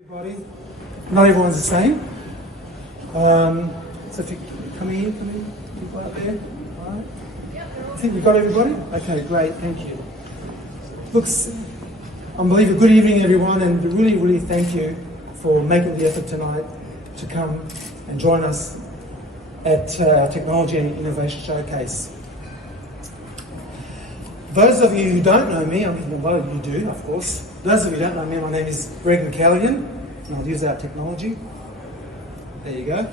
Everybody, not everyone's the same. So if you come in, people out there. All right. I think we've got everybody? Okay, great, thank you. Looks, unbelievable. Good evening, everyone, and really thank you for making the effort tonight to come and join us at our Technology and Innovation Showcase. Those of you who don't know me, I mean, a lot of you do, of course. Those of you who don't know me, my name is Greg McCallion, and I'll use our technology. There you go.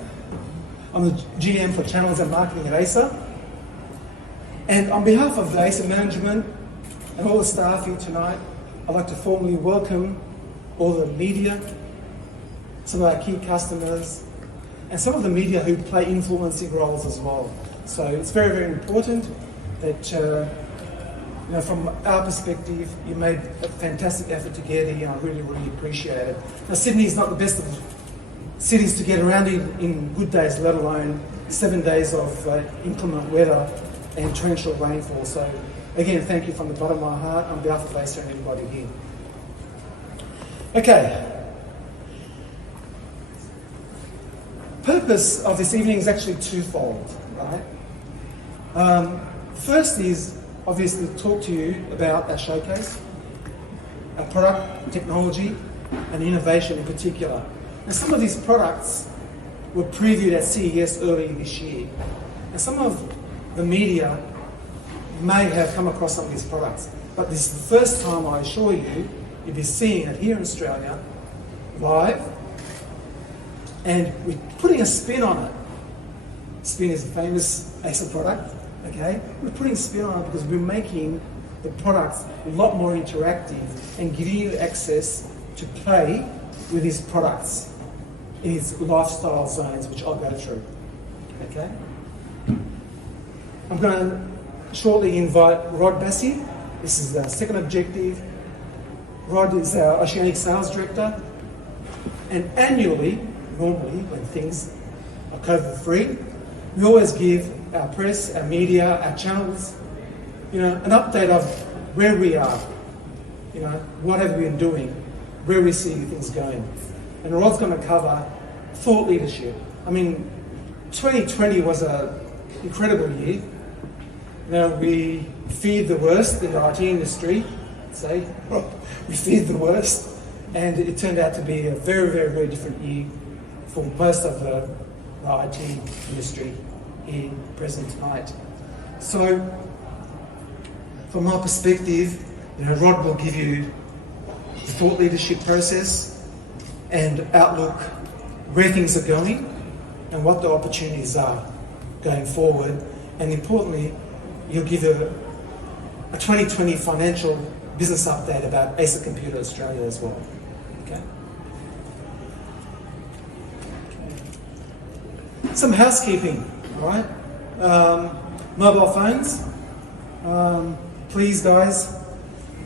I'm the GM for Channels and Marketing at Acer. And on behalf of the Acer management and all the staff here tonight, I'd like to formally welcome all the media, some of our key customers, and some of the media who play influencing roles as well. So it's very important that from our perspective, you made a fantastic effort to get here, and I really appreciate it. Now, Sydney is not the best of cities to get around in good days, let alone 7 days of inclement weather and torrential rainfall. So again, thank you from the bottom of my heart on behalf of Acer and everybody here. Okay. Purpose of this evening is actually twofold, right? First is obviously to talk to you about our showcase, our product, technology, and innovation in particular. Now, some of these products were previewed at CES earlier this year, and some of the media may have come across some of these products, but this is the first time, I assure you, you'll be seeing it here in Australia, live, and we're putting a spin on it. Spin is a famous Acer product, okay? We're putting a spin on it because we're making the products a lot more interactive and giving you access to play with these products in its lifestyle zones, which I'll go through, okay? I'm going to shortly invite Rod Bassi. This is our second objective. Rod is our Oceanic Sales Director, and annually, normally, when things are COVID-free, we always give our press, our media, our channels, an update of where we are, what have we been doing, where we see things going. And Rod's going to cover thought leadership. I mean, 2020 was an incredible year. We feared the worst in the IT industry, we feared the worst, and it turned out to be a very different year for most of the IT industry here present tonight. So, from my perspective, Rod will give you the thought leadership process and outlook, where things are going and what the opportunities are going forward, and importantly, you'll give a 2020 financial business update about Acer Computer Australia as well. Okay. Some housekeeping, all right? Mobile phones. Please, guys,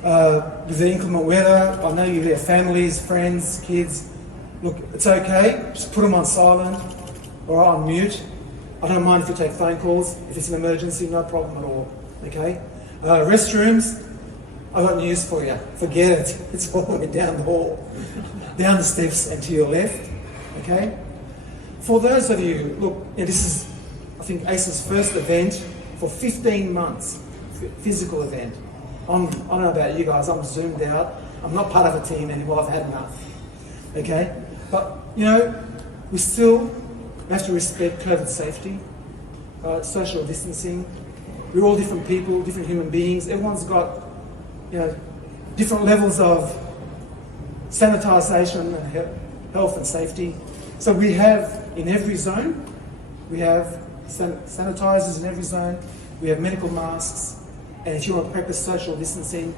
with the inclement weather, I know you have families, friends, kids. Look, it's okay. Just put them on silent or on mute. I don't mind if you take phone calls. If it's an emergency, no problem at all. Okay? Restrooms, I've got news for you. Forget it. It's all the way down the hall, down the steps and to your left. Okay? For those of you, look, this is, I think, Acer's first event for 15 months, physical event. I don't know about you guys, I'm zoomed out. I'm not part of a team anymore, I've had enough. Okay? But, we still have to respect COVID safety, social distancing. We're all different people, different human beings. Everyone's got, different levels of sanitisation and health and safety. So we have, in every zone, we have sanitisers in every zone, we have medical masks, and if you want to practice social distancing,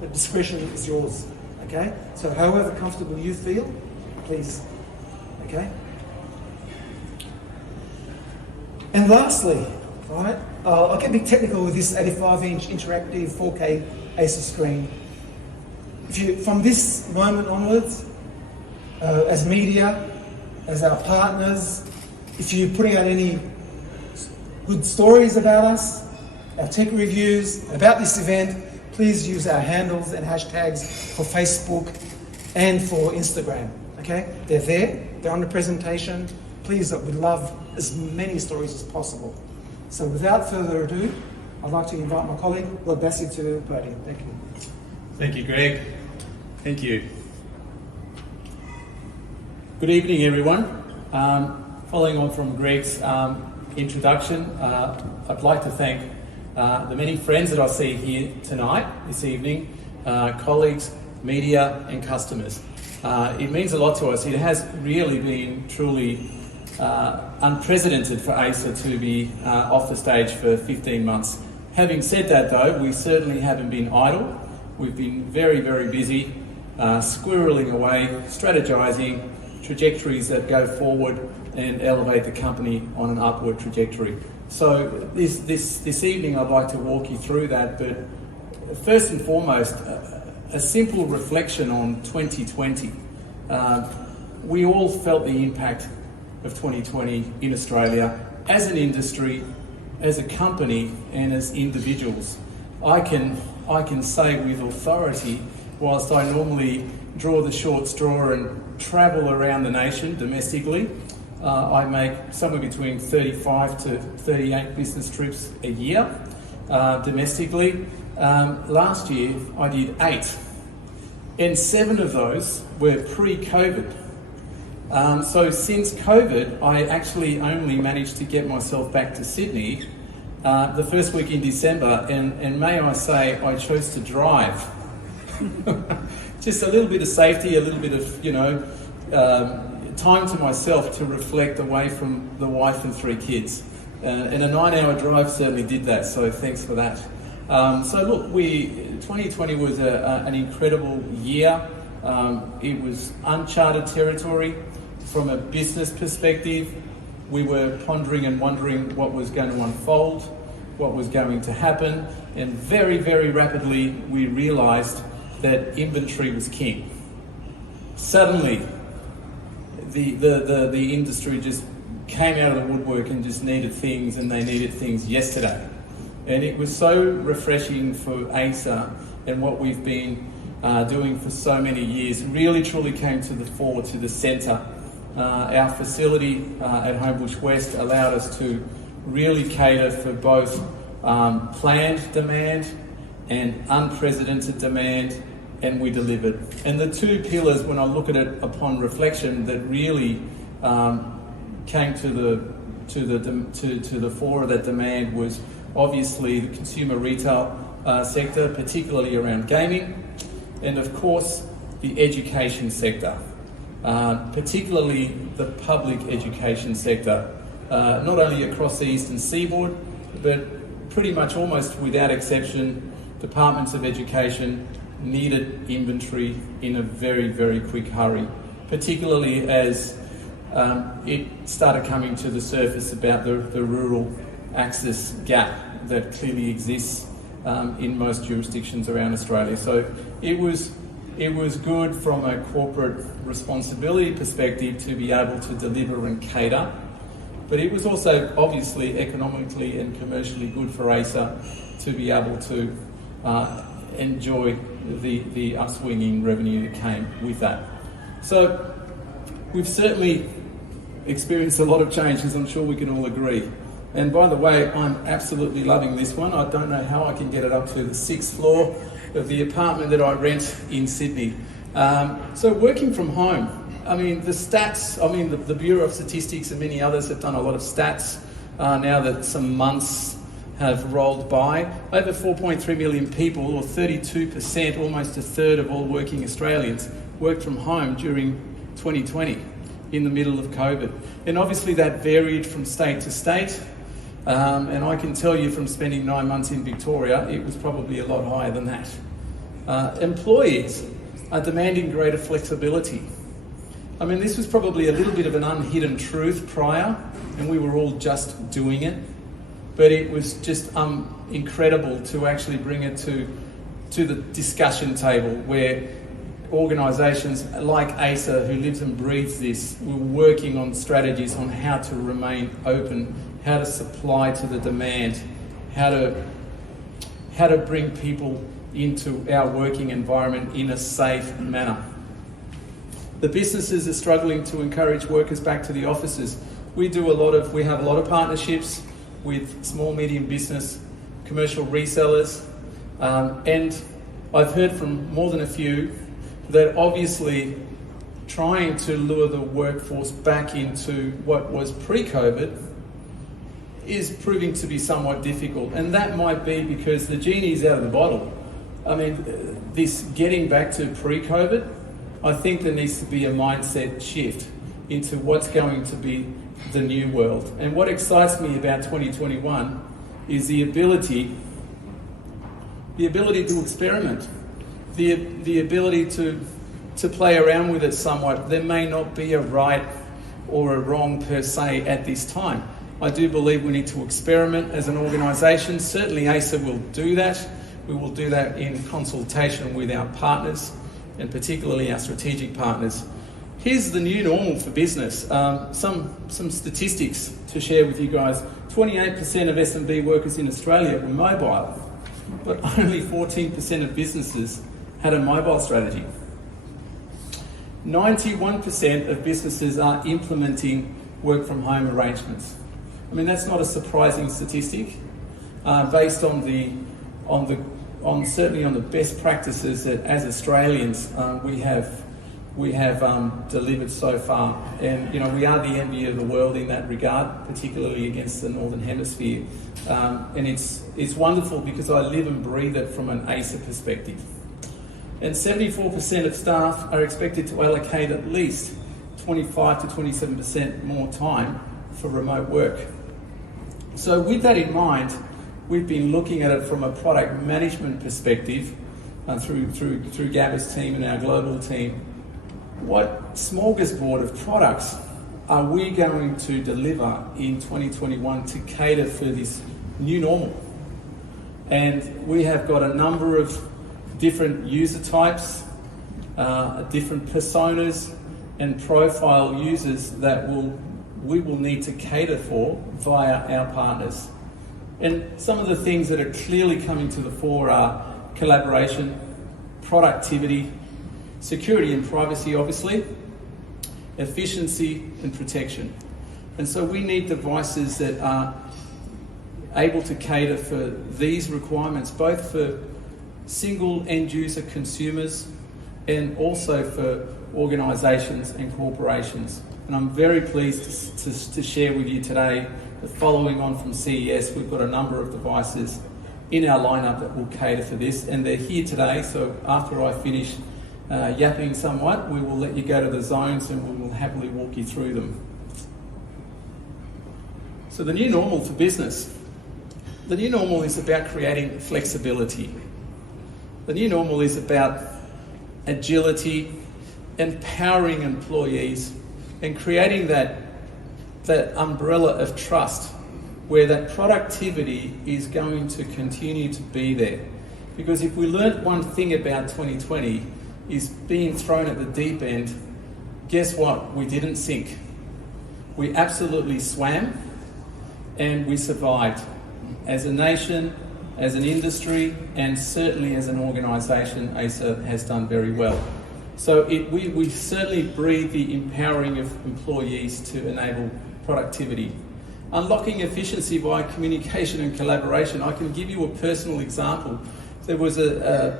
the discretion is yours, okay? So however comfortable you feel, please, okay? And lastly, right, I'll get a bit technical with this 85-inch interactive 4K Acer screen. From this moment onwards, as media, as our partners, if you're putting out any good stories about us, our tech reviews, about this event, please use our handles and hashtags for Facebook and for Instagram, okay? They're there, they're on the presentation. Please, we'd love as many stories as possible. So without further ado, I'd like to invite my colleague, Rod Bassi, to the podium. Thank you. Thank you, Greg. Thank you. Good evening, everyone. Following on from Greg's introduction, I'd like to thank the many friends that I see here tonight, this evening, colleagues, media and customers. It means a lot to us. It has really been truly unprecedented for Acer to be off the stage for 15 months. Having said that though, we certainly haven't been idle. We've been very, very busy, squirreling away, strategizing trajectories that go forward and elevate the company on an upward trajectory. So this evening I'd like to walk you through that, but first and foremost, a simple reflection on 2020. We all felt the impact of 2020 in Australia as an industry, as a company and as individuals. I can say with authority, whilst I normally draw the short straw and travel around the nation domestically, I make somewhere between 35 to 38 business trips a year domestically. Last year I did 8, and 7 of those were pre-COVID. So since COVID, I actually only managed to get myself back to Sydney the first week in December, and may I say, I chose to drive. Just a little bit of safety, a little bit of, time to myself to reflect away from the wife and 3 kids. And a 9-hour drive certainly did that, so thanks for that. So look, 2020 was an incredible year. It was uncharted territory. From a business perspective, we were pondering and wondering what was going to unfold, what was going to happen, and very, very rapidly we realised that inventory was king. Suddenly, the industry just came out of the woodwork and just needed things, and they needed things yesterday. And it was so refreshing for Acer, and what we've been doing for so many years really truly came to the fore, to the centre. Our facility at Homebush West allowed us to really cater for both planned demand and unprecedented demand, and we delivered. And the 2 pillars, when I look at it upon reflection, that really came to the fore of that demand was obviously the consumer retail sector, particularly around gaming, and of course the education sector. Particularly the public education sector, not only across the eastern seaboard, but pretty much almost without exception, departments of education needed inventory in a very, very quick hurry, particularly as it started coming to the surface about the rural access gap that clearly exists in most jurisdictions around Australia. So it was good from a corporate responsibility perspective to be able to deliver and cater, but it was also obviously economically and commercially good for Acer to be able to enjoy the upswinging revenue that came with that. So we've certainly experienced a lot of changes, I'm sure we can all agree. And by the way, I'm absolutely loving this one. I don't know how I can get it up to the 6th floor of the apartment that I rent in Sydney. So working from home, I mean, the stats, the Bureau of Statistics and many others have done a lot of stats now that some months have rolled by. Over 4.3 million people, or 32%, almost a third of all working Australians, worked from home during 2020 in the middle of COVID. And obviously that varied from state to state. And I can tell you from spending 9 months in Victoria, it was probably a lot higher than that. Employees are demanding greater flexibility. I mean, this was probably a little bit of an unhidden truth prior, and we were all just doing it. But it was just incredible to actually bring it to the discussion table, where organisations like Acer, who lives and breathes this, were working on strategies on how to remain open, how to supply to the demand, how to bring people into our working environment in a safe manner. The businesses are struggling to encourage workers back to the offices. We have a lot of partnerships with small, medium business, commercial resellers, and I've heard from more than a few that obviously trying to lure the workforce back into what was pre-COVID is proving to be somewhat difficult, and that might be because the genie's out of the bottle. I mean, this getting back to pre-COVID, I think there needs to be a mindset shift into what's going to be the new world. And what excites me about 2021 is the ability to experiment, the ability to play around with it somewhat. There may not be a right or a wrong per se at this time. I do believe we need to experiment as an organisation. Certainly Acer will do that. We will do that in consultation with our partners, and particularly our strategic partners. Here's the new normal for business. Some statistics to share with you guys. 28% of S&B workers in Australia were mobile, but only 14% of businesses had a mobile strategy. 91% of businesses are implementing work from home arrangements. I mean, that's not a surprising statistic, based on certainly on the best practices that as Australians we have delivered so far. And we are the envy of the world in that regard, particularly against the Northern Hemisphere. And it's wonderful because I live and breathe it from an Acer perspective. And 74% of staff are expected to allocate at least 25 to 27% more time for remote work. So with that in mind, we've been looking at it from a product management perspective through Gabba's team and our global team. What smorgasbord of products are we going to deliver in 2021 to cater for this new normal? And we have got a number of different user types, different personas and profile users that we will need to cater for via our partners. And some of the things that are clearly coming to the fore are collaboration, productivity, security and privacy, obviously, efficiency and protection. And so we need devices that are able to cater for these requirements, both for single end user consumers and also for organisations and corporations. And I'm very pleased to share with you today that following on from CES, we've got a number of devices in our lineup that will cater for this, and they're here today. So after I finish yapping somewhat, we will let you go to the zones and we will happily walk you through them. So the new normal for business. The new normal is about creating flexibility. The new normal is about agility, empowering employees, and creating that umbrella of trust where that productivity is going to continue to be there. Because if we learnt one thing about 2020 is being thrown at the deep end, guess what? We didn't sink. We absolutely swam and we survived. As a nation, as an industry, and certainly as an organisation, Acer has done very well. So we certainly breathe the empowering of employees to enable productivity. Unlocking efficiency via communication and collaboration. I can give you a personal example. There was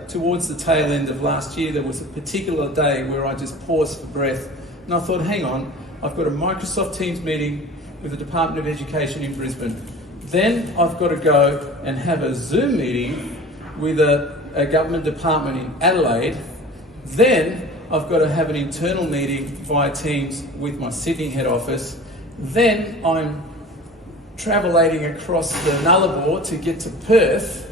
towards the tail end of last year, there was a particular day where I just paused for breath and I thought, hang on, I've got a Microsoft Teams meeting with the Department of Education in Brisbane. Then I've got to go and have a Zoom meeting with a government department in Adelaide. Then I've got to have an internal meeting via Teams with my Sydney head office. Then I'm travelating across the Nullarbor to get to Perth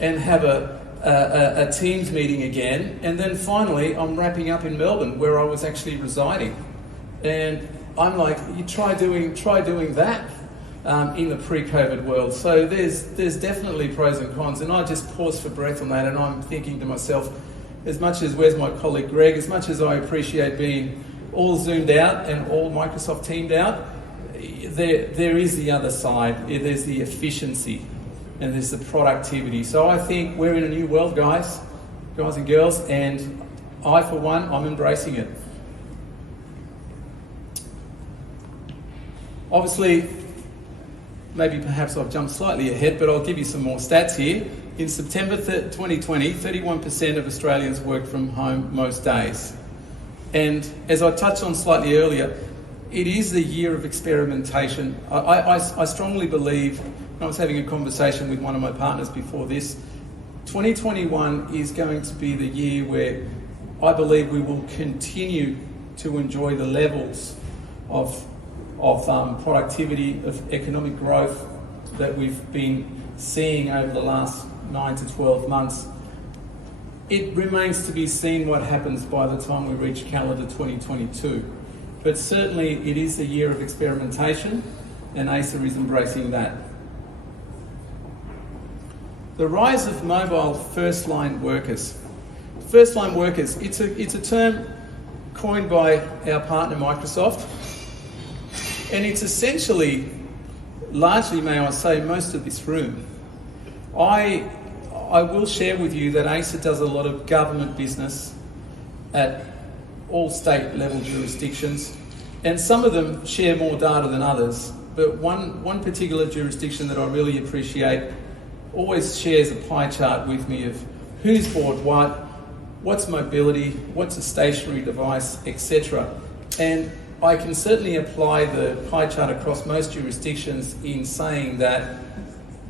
and have a Teams meeting again. And then finally I'm wrapping up in Melbourne where I was actually residing. And I'm like, you try doing that in the pre-COVID world. So there's definitely pros and cons. And I just paused for breath on that and I'm thinking to myself, as much as, where's my colleague Greg, as much as I appreciate being all zoomed out and all Microsoft teamed out, there is the other side. There's the efficiency. and there's the productivity. So I think we're in a new world, guys and girls, and I, for one, I'm embracing it. Obviously, maybe perhaps I've jumped slightly ahead, but I'll give you some more stats here. In September 2020, 31% of Australians worked from home most days. And as I touched on slightly earlier, it is the year of experimentation. I strongly believe, and I was having a conversation with one of my partners before this, 2021 is going to be the year where I believe we will continue to enjoy the levels of productivity, of economic growth that we've been seeing over the last 9 to 12 months. It remains to be seen what happens by the time we reach calendar 2022. But certainly it is the year of experimentation, and Acer is embracing that. The rise of mobile first-line workers. First-line workers, it's a term coined by our partner Microsoft, and it's essentially, largely may I say, most of this room. I will share with you that Acer does a lot of government business at all state level jurisdictions, and some of them share more data than others, but one particular jurisdiction that I really appreciate always shares a pie chart with me of who's bought what, what's mobility, what's a stationary device, etc. And I can certainly apply the pie chart across most jurisdictions in saying that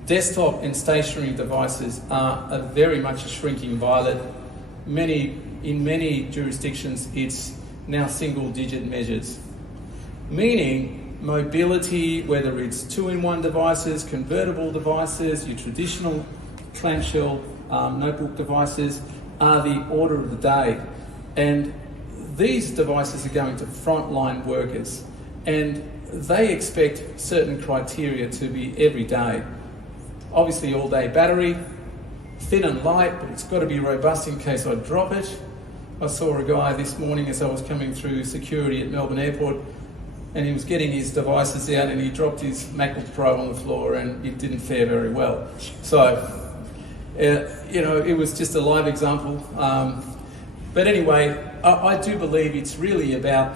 desktop and stationary devices are very much a shrinking violet. In many jurisdictions, it's now single-digit measures. Meaning, mobility, whether it's 2-in-1 devices, convertible devices, your traditional clamshell notebook devices, are the order of the day. And these devices are going to frontline workers, and they expect certain criteria to be every day. Obviously, all-day battery, thin and light, but it's got to be robust in case I drop it. I saw a guy this morning as I was coming through security at Melbourne Airport, and he was getting his devices out and he dropped his MacBook Pro on the floor and it didn't fare very well. So, it was just a live example. But anyway, I do believe it's really about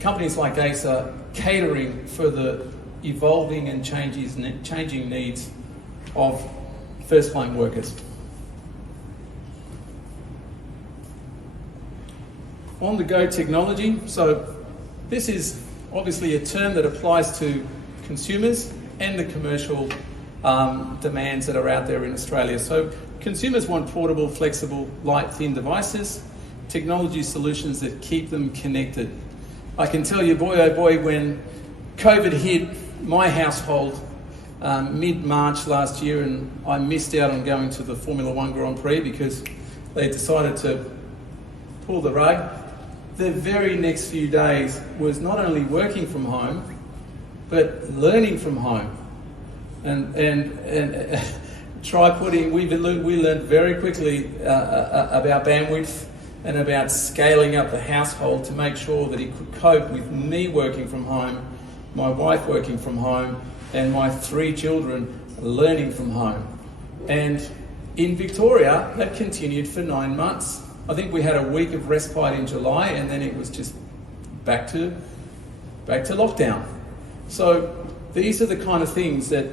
companies like Acer catering for the evolving and changing needs of first-line workers. On-the-go technology. So this is obviously a term that applies to consumers and the commercial demands that are out there in Australia. So consumers want portable, flexible, light, thin devices, technology solutions that keep them connected. I can tell you, boy oh boy, when COVID hit my household mid-March last year, and I missed out on going to the Formula One Grand Prix because they decided to pull the rug. The very next few days was not only working from home, but learning from home. And we learned very quickly about bandwidth and about scaling up the household to make sure that it could cope with me working from home, my wife working from home, and my 3 children learning from home. And in Victoria, that continued for 9 months. I think we had a week of respite in July, and then it was just back to lockdown. So these are the kind of things that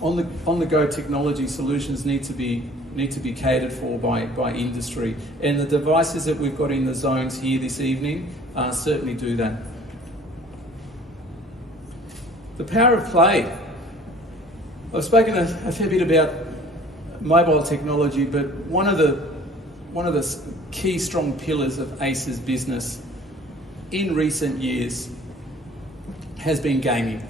on-the-go technology solutions need to be catered for by industry, and the devices that we've got in the zones here this evening certainly do that. The power of play. I've spoken a fair bit about mobile technology, but one of the key strong pillars of Acer's business in recent years has been gaming.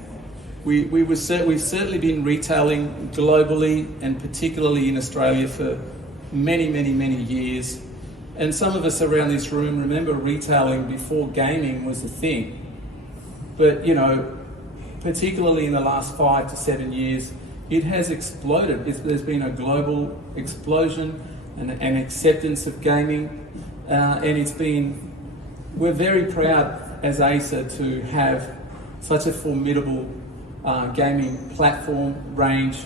We've certainly been retailing globally and particularly in Australia for many years. And some of us around this room remember retailing before gaming was a thing. But, particularly in the last 5 to 7 years, it has exploded. There's been a global explosion and an acceptance of gaming. And we're very proud as Acer to have such a formidable gaming platform range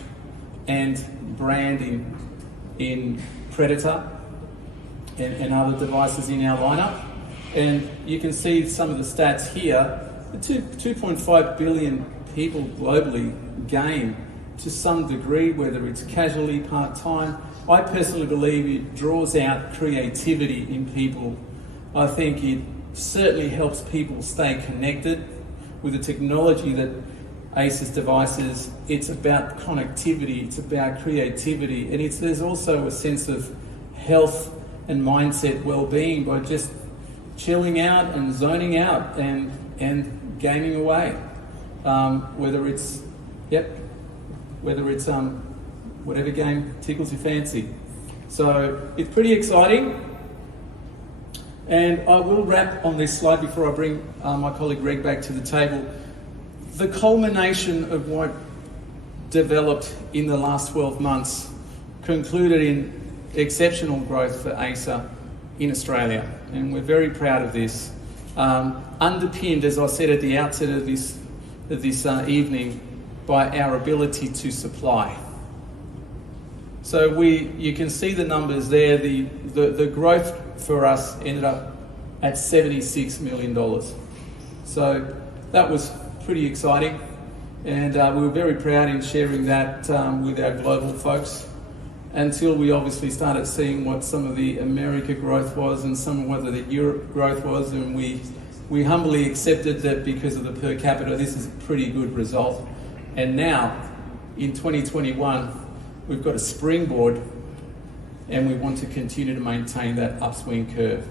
and brand in Predator and other devices in our lineup. And you can see some of the stats here. 2.5 billion people globally game to some degree, whether it's casually, part-time. I personally believe it draws out creativity in people. I think it certainly helps people stay connected with the technology that Acer's devices. It's about connectivity, it's about creativity, and there's also a sense of health and mindset well-being by just chilling out and zoning out and gaming away. Whether it's whatever game tickles your fancy. So it's pretty exciting. And I will wrap on this slide before I bring my colleague Greg back to the table. The culmination of what developed in the last 12 months concluded in exceptional growth for Acer in Australia. And we're very proud of this. Underpinned, as I said at the outset of this evening, by our ability to supply. So you can see the numbers there. The growth for us ended up at $76 million. So that was pretty exciting, and we were very proud in sharing that with our global folks, until we obviously started seeing what some of the America growth was and some of what the Europe growth was, and we humbly accepted that because of the per capita, this is a pretty good result. And now, in 2021, we've got a springboard, and we want to continue to maintain that upswing curve.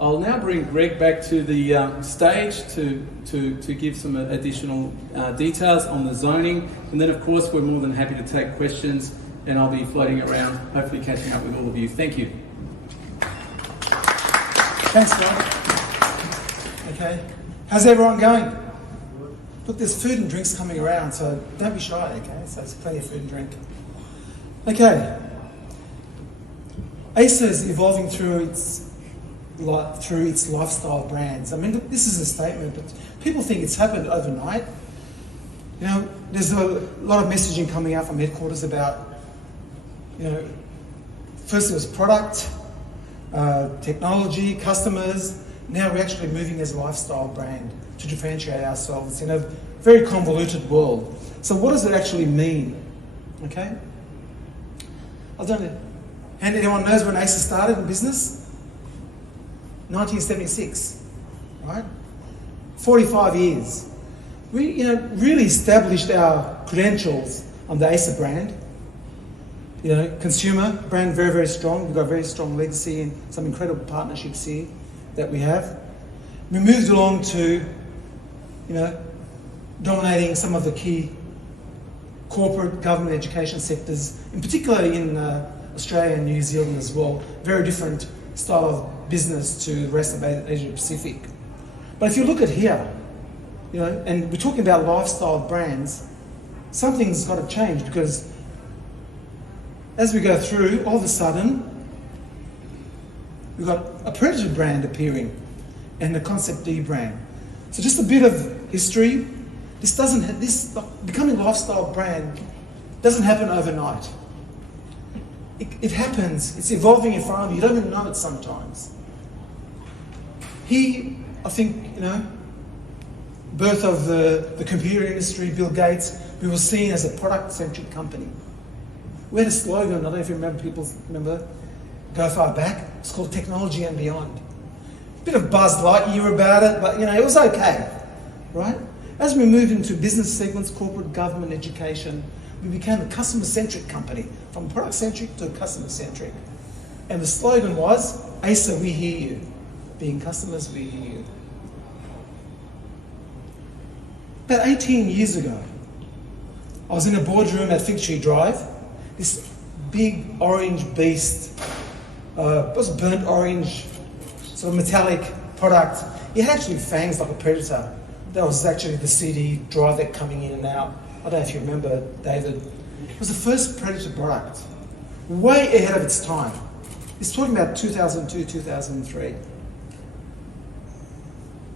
I'll now bring Greg back to the stage to give some additional details on the zoning, and then of course we're more than happy to take questions, and I'll be floating around, hopefully catching up with all of you. Thank you. Thanks, Scott. Okay, how's everyone going? Look, there's food and drinks coming around, so don't be shy, okay? So there's plenty of food and drink. Okay, Acer is evolving through its lifestyle brands. I mean, this is a statement, but people think it's happened overnight. You know, there's a lot of messaging coming out from headquarters about, you know, first it was product, technology, customers. Now we're actually moving as a lifestyle brand to differentiate ourselves in a very convoluted world. So what does it actually mean? Okay? I don't know. And anyone knows when Acer started in business? 1976, right? 45 years. We, really established our credentials on the Acer brand. Consumer brand, very, very strong. We've got a very strong legacy and some incredible partnerships here that we have. We moved along to, dominating some of the key corporate, government, education sectors, in particular in Australia and New Zealand as well. Very different style of business to the rest of Asia Pacific. But if you look at here, and we're talking about lifestyle brands, something's got to change, because as we go through, all of a sudden, we've got a Predator brand appearing and the Concept D brand. So just a bit of history. Becoming a lifestyle brand doesn't happen overnight. It happens, it's evolving in front of you. You don't even know it sometimes. I think, birth of the computer industry, Bill Gates, we were seen as a product-centric company. We had a slogan, I don't know if you remember, go far back, it's called Technology and Beyond. Bit of Buzz Lightyear about it, but it was okay, right? As we moved into business segments, corporate, government, education, we became a customer-centric company, from product-centric to customer-centric. And the slogan was, Acer, we hear you. Being customers, we hear you. About 18 years ago, I was in a boardroom at Fig Tree Drive. This big orange beast, it was a burnt orange, sort of metallic product. It had actually fangs like a Predator. That was actually the CD drive that coming in and out. I don't know if you remember, David. It was the first Predator product, way ahead of its time. It's talking about 2002, 2003.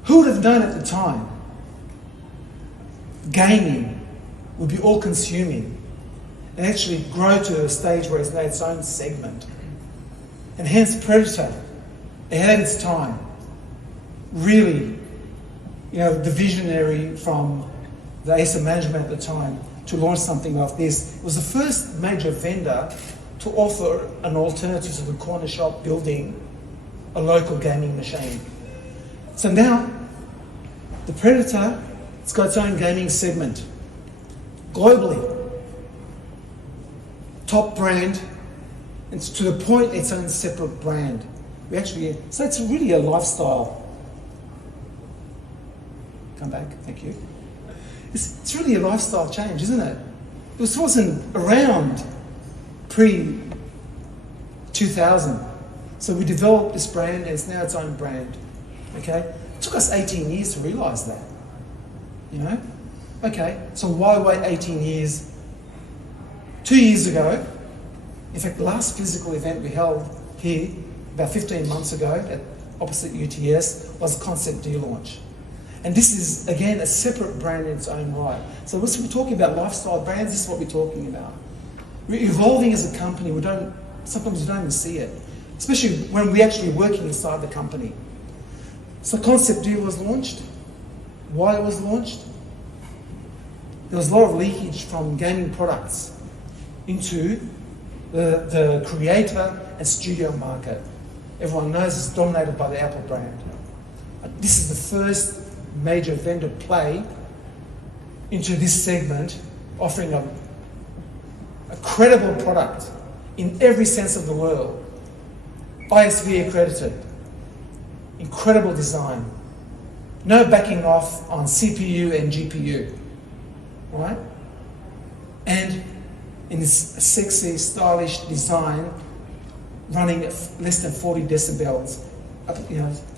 Who would have known at the time gaming would be all-consuming and actually grow to a stage where it's now its own segment? And hence Predator, ahead of its time, really, the visionary from the Acer management at the time to launch something like this. It was the first major vendor to offer an alternative to the corner shop building a local gaming machine. So now, the Predator, it's got its own gaming segment. Globally, top brand, and to the point it's own separate brand. So it's really a lifestyle. Come back, thank you. It's really a lifestyle change, isn't it? This wasn't around pre-2000. So we developed this brand and it's now its own brand. Okay? It took us 18 years to realise that. Okay, so why wait 18 years? 2 years ago, in fact the last physical event we held here about 15 months ago at opposite UTS was a Concept D launch. And this is, again, a separate brand in its own right. So when we're talking about lifestyle brands, this is what we're talking about. We're evolving as a company. Sometimes we don't even see it, especially when we're actually working inside the company. So Concept D was launched. Why it was launched? There was a lot of leakage from gaming products into the creator and studio market. Everyone knows it's dominated by the Apple brand. This is the first major vendor play into this segment, offering a credible product in every sense of the word. ISV accredited, incredible design, no backing off on CPU and GPU, right? And in this sexy, stylish design, running at less than 40 decibels,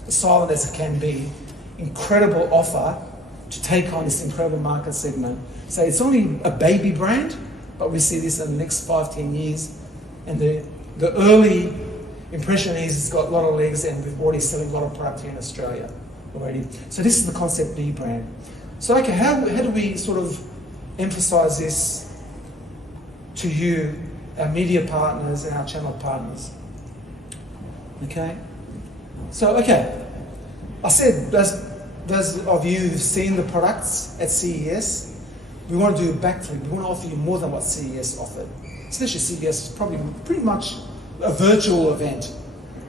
silent as it can be, incredible offer to take on this incredible market segment. So it's only a baby brand, but we see this in the next 5-10 years. And the early impression is it's got a lot of legs and we're already selling a lot of product here in Australia already. So this is the Concept D brand. So okay, how do we sort of emphasize this to you, our media partners and our channel partners? Okay? So, okay. I said, those of you who've seen the products at CES, we want to do a backflip. We want to offer you more than what CES offered. Especially CES is probably pretty much a virtual event.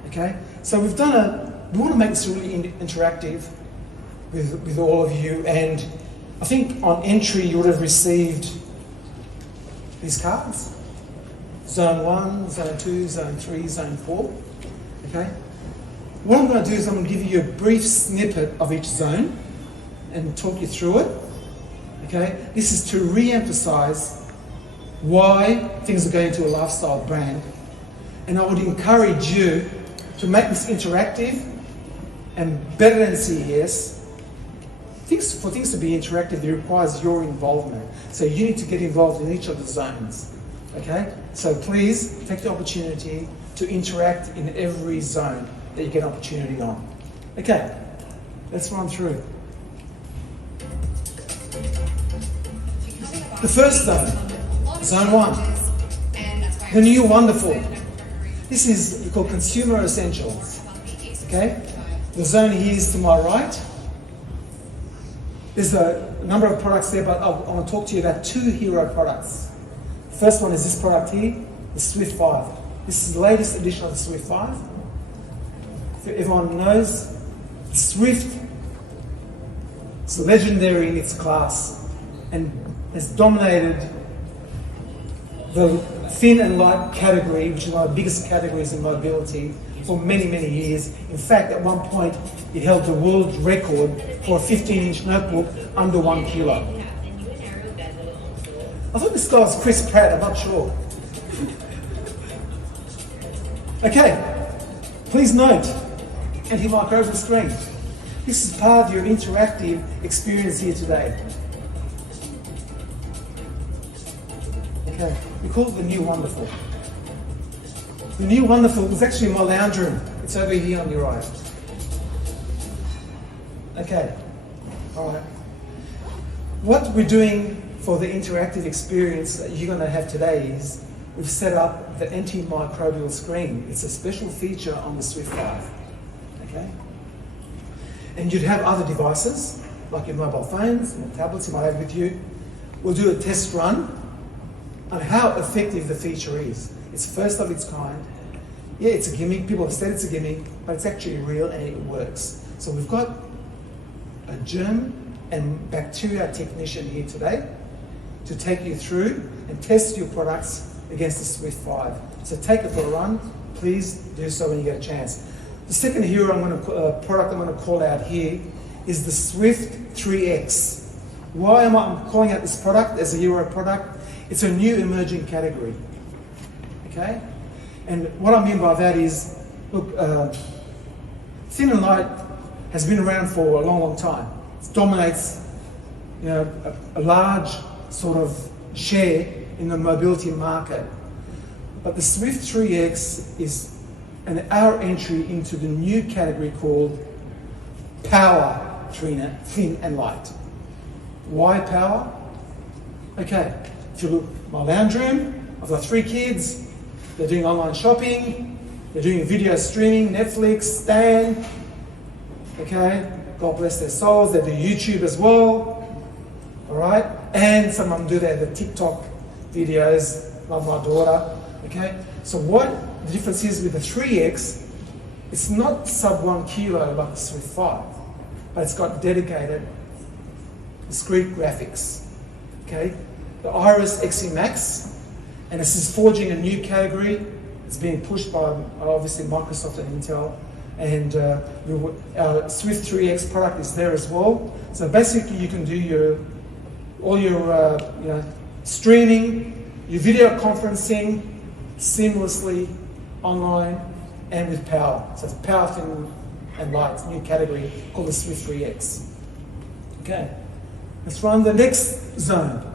Okay? So we want to make this really interactive with all of you. And I think on entry you would have received these cards. Zone 1, Zone 2, Zone 3, Zone 4. Okay? What I'm going to do is I'm going to give you a brief snippet of each zone and talk you through it. Okay? This is to re-emphasize why things are going to a lifestyle brand. And I would encourage you to make this interactive and better than CES. For things to be interactive, it requires your involvement. So you need to get involved in each of the zones. Okay? So please take the opportunity to interact in every zone that you get an opportunity on. Okay, let's run through. The first zone, Zone 1, the new wonderful. This is called Consumer Essentials. Okay, the zone here is to my right. There's a number of products there, but I want to talk to you about 2 hero products. The first one is this product here, the Swift 5. This is the latest edition of the Swift 5. Everyone knows the Swift is legendary in its class and has dominated the thin and light category, which is one of the biggest categories in mobility, for many, many years. In fact, at one point, it held the world record for a 15-inch notebook under 1 kilo. I thought this guy was Chris Pratt, I'm not sure. Okay, please note, anti-microbial screen. This is part of your interactive experience here today. Okay, we call it the New Wonderful. The New Wonderful is actually my lounge room. It's over here on your right. Okay, all right. What we're doing for the interactive experience that you're going to have today is we've set up the antimicrobial screen. It's a special feature on the Swift 5. Okay? And you'd have other devices, like your mobile phones and tablets you might have with you. We'll do a test run on how effective the feature is. It's first of its kind. Yeah, it's a gimmick. People have said it's a gimmick, but it's actually real and it works. So we've got a germ and bacteria technician here today to take you through and test your products against the Swift 5. So take it for a run. Please do so when you get a chance. The second hero product I'm going to call out here is the Swift 3X. Why am I calling out this product as a hero product? It's a new emerging category. Okay? And what I mean by that is, look, thin and light has been around for a long, long time. It dominates, you know, a large sort of share in the mobility market. But the Swift 3X is our entry into the new category called power thin and light. Why power? Okay, if you look at my lounge room, I've got 3 kids, they're doing online shopping, they're doing video streaming, Netflix, Stan, okay, God bless their souls, they do YouTube as well, all right, and some of them do the TikTok videos, love my daughter, okay. So what the difference is with the 3X, it's not sub 1 kilo like the Swift 5, but it's got dedicated discrete graphics, okay. The Iris Xe Max, and this is forging a new category. It's being pushed by obviously Microsoft and Intel, and our Swift 3X product is there as well. So basically, you can do all your streaming, your video conferencing seamlessly online and with power. So it's power thin and light, new category called the Swift 3X. Okay, let's run the next zone.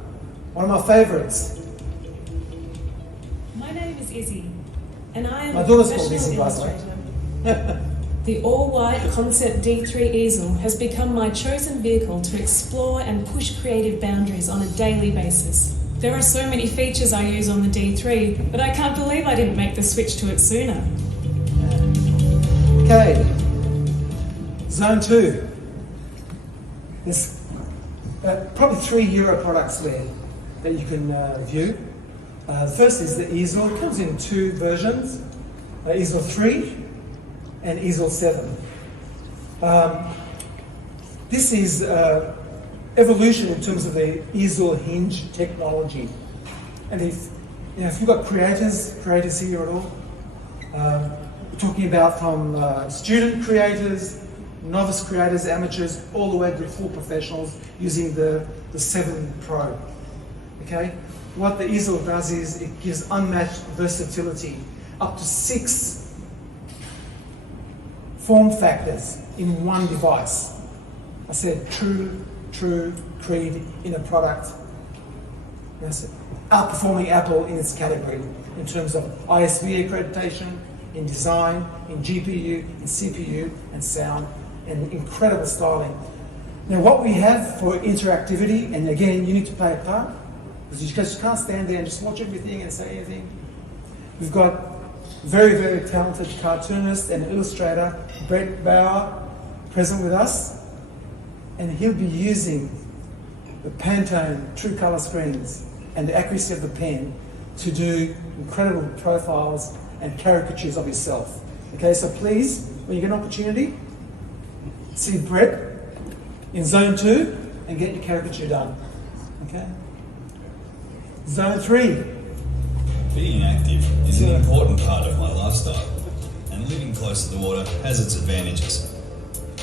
One of my favorites. My name is Izzy, and I am My a daughter's called professional Izzy, by the way. illustrator. The all-white Concept D3 easel has become my chosen vehicle to explore and push creative boundaries on a daily basis. There are so many features I use on the D3, but I can't believe I didn't make the switch to it sooner. Okay, zone 2. There's probably 3 hero products there that you can view. The first is the easel. It comes in 2 versions, easel 3 and easel 7. This is evolution in terms of the easel hinge technology. And if you've got creators here at all, we're talking about from student creators, novice creators, amateurs, all the way to full professionals using the 7 Pro. Okay? What the easel does is it gives unmatched versatility, up to 6 form factors in one device. I said true creed in a product. That's it. Outperforming Apple in its category in terms of ISV accreditation, in design, in GPU, in CPU, and sound, and incredible styling. Now what we have for interactivity, and again, you need to play a part, because you just can't stand there and just watch everything and say anything. We've got very, very talented cartoonist and illustrator, Brett Bauer, present with us, and he'll be using the Pantone true color screens and the accuracy of the pen to do incredible profiles and caricatures of yourself. Okay, so please, when you get an opportunity, see Brett in zone 2 and get your caricature done. Okay? Zone 3. Being active is an important part of my lifestyle, and living close to the water has its advantages.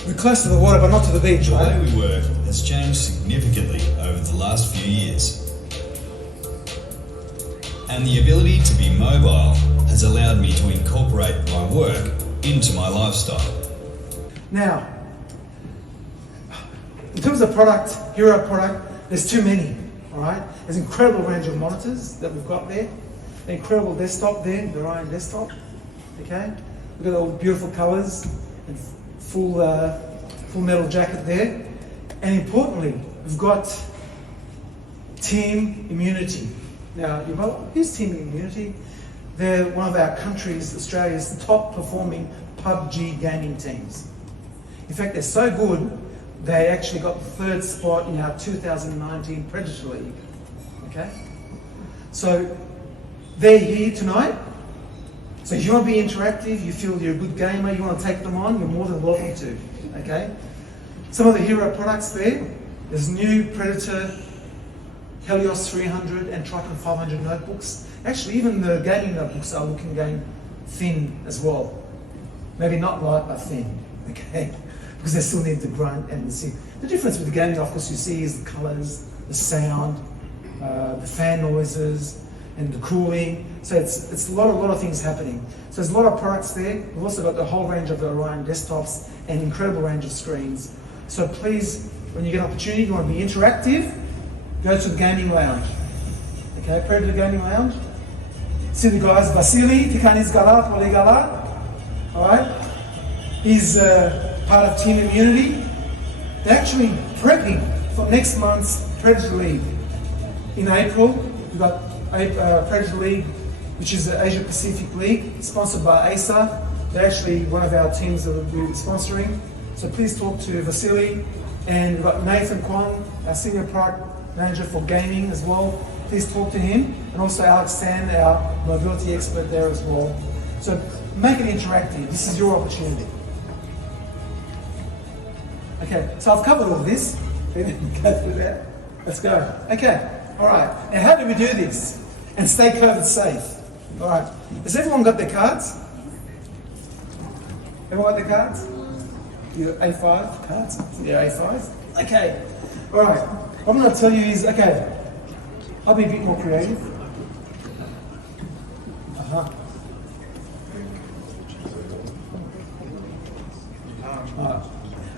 We're close to the water, but not to the beach, The right? way we work has changed significantly over the last few years, and the ability to be mobile has allowed me to incorporate my work into my lifestyle. Now, in terms of product, hero product, there's too many, all right? There's an incredible range of monitors that we've got there. The incredible desktop there, the Orion desktop, okay? Look at all the beautiful colors and full full metal jacket there. And importantly, we've got Team Immunity. Now, here's Team Immunity. They're one of our countries, Australia's top performing PUBG gaming teams. In fact, they're so good, they actually got the 3rd spot in our 2019 Predator League. Okay? So, they're here tonight. So if you want to be interactive, you feel you're a good gamer, you want to take them on, you're more than welcome to. Okay? Some of the hero products there's new Predator, Helios 300 and Triton 500 notebooks. Actually, even the gaming notebooks are looking game thin as well. Maybe not light, but thin. Okay? Because they still need the grunt and the see. The difference with the gaming, of course, you see is the colours, the sound, the fan noises, and the cooling. So it's a lot of things happening. So there's a lot of products there. We've also got the whole range of the Orion desktops and incredible range of screens. So please, when you get an opportunity, you want to be interactive, go to the gaming lounge. Okay, Predator Gaming Lounge. See the guys, Vasily, Tikanis Gala, Poligala. Alright? He's part of Team Immunity. They're actually prepping for next month's Predator League. In April, we've got Predator League, which is the Asia Pacific League, sponsored by Acer. They're actually one of our teams that we'll be sponsoring. So please talk to Vasily. And we've got Nathan Kwan, our Senior Product Manager for Gaming as well. Please talk to him. And also Alex Sand, our mobility expert there as well. So make it interactive. This is your opportunity. Okay, so I've covered all this. Go through that. Let's go. Okay, all right. And how do we do this? And stay COVID safe. All right. Has everyone got their cards? Everyone got their cards? Your A5 cards? Yeah, A5. Okay. All right. What I'm going to tell you is, okay, I'll be a bit more creative.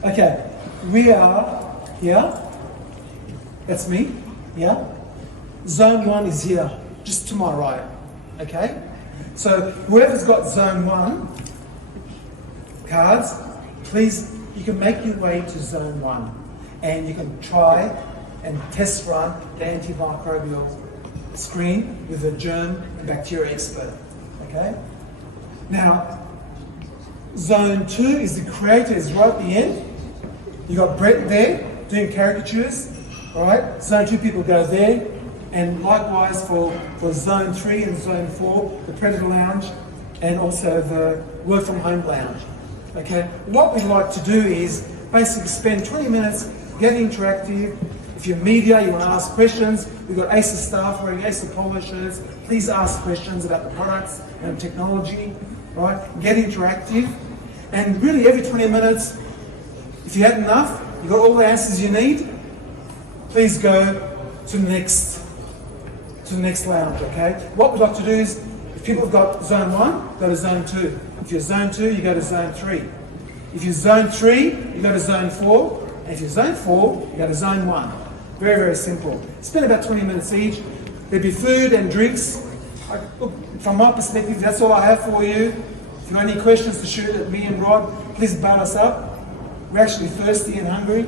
Okay, we are here. That's me. Yeah. Zone 1 is here, just to my right. Okay. So whoever's got Zone 1 cards, please, you can make your way to Zone 1 and you can try and test run the antimicrobial screen with a germ and bacteria expert. Okay. Now, Zone 2 is the creator, is right at the end. You got Brett there doing caricatures. All right. Zone 2 people go there, and likewise for Zone 3 and Zone 4, the Predator Lounge, and also the Work from Home Lounge. Okay. What we'd like to do is basically spend 20 minutes getting interactive. If you're media, you want to ask questions, we've got Acer staff wearing Acer polo shirts. Please ask questions about the products and technology. Right? Get interactive. And really every 20 minutes, if you had enough, you got all the answers you need, please go to the next lounge, okay? What we'd like to do is, if people have got Zone 1, go to Zone 2. If you're Zone 2, you go to Zone 3. If you're Zone 3, you go to Zone 4. And if you're Zone 4, you go to Zone 1. Very, very simple. Spend about 20 minutes each. There'll be food and drinks. Look, from my perspective, that's all I have for you. If you have any questions to shoot at me and Rod, please bat us up. We're actually thirsty and hungry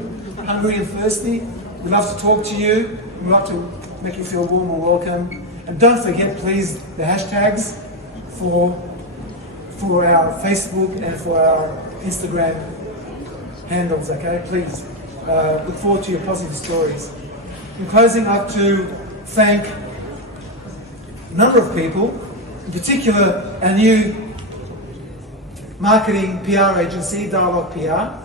and thirsty. We'd love to talk to you. We'd love to make you feel warm and welcome. And don't forget, please, the hashtags for our Facebook and for our Instagram handles, okay? Please look forward to your positive stories. In closing, I'd like to thank a number of people, in particular our new marketing PR agency, Dialogue PR.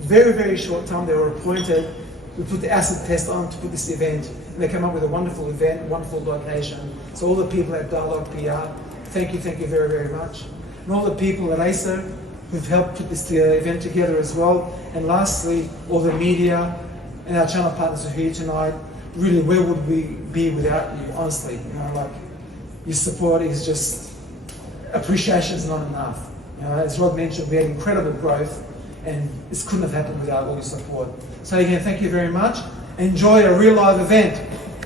Very, very short time they were appointed. We put the acid test on to put this event, and they came up with a wonderful event, wonderful location. So all the people at Dialogue PR, thank you very, very much. And all the people at Acer who've helped put this event together as well. And lastly, all the media and our channel partners who are here tonight. Really, where would we be without you, honestly? You know, like, your support is just, appreciation is not enough. You know, as Rod mentioned, we had incredible growth, and this couldn't have happened without all your support. So again, thank you very much. Enjoy a real live event.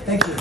Thank you.